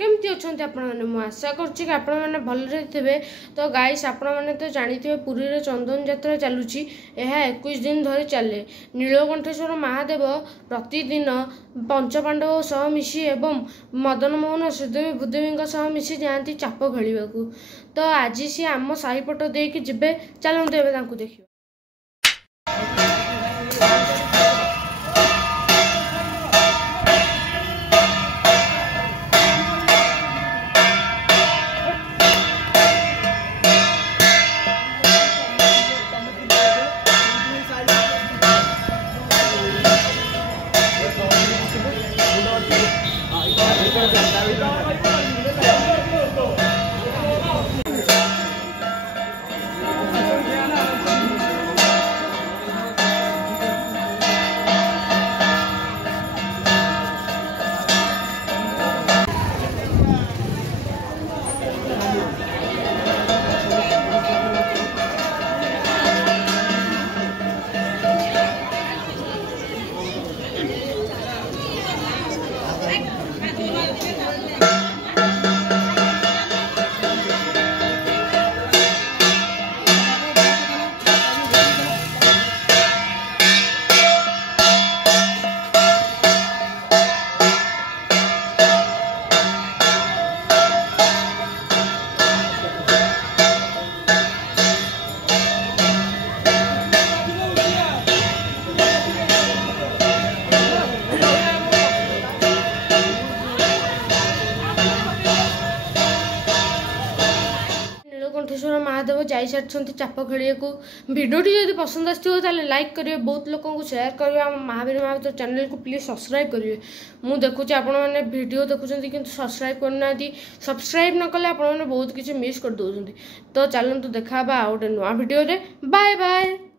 केमती अच्छा आपने आशा करुच्ची कि आपण मैंने भलरे थे। तो गाइस आपण मैंने तो जानी पुरी रे चंदन यात्रा चलुची। यह 21 दिन धरी चले। नीलकंठेश्वर महादेव प्रतिदिन पंचपांडव सह मिसी एवं मदन मोहन श्रीदेवी भूदेवी सह मिसी जाती चाप खेलने को। तो आज सी आम साहीपट देकी जिबे चलते एवं देखिए। नीलकंठेश्वर महादेव जाई सारी चाप खेलिया को। भिडियोटी जब पसंद आसो लाइक करेंगे, बहुत लोक शेयर करेंगे। महावीर महाविद्या चैनल को प्लीज सब्सक्राइब करेंगे। मुझे देखुची आपण मैंने वीडियो देखुं कि सब्सक्राइब करना। सब्सक्राइब न कले आपण मैंने बहुत किसी मिस कर दौरान। तो चलते देखा गोटे नुआ वीडियो। Bye bye.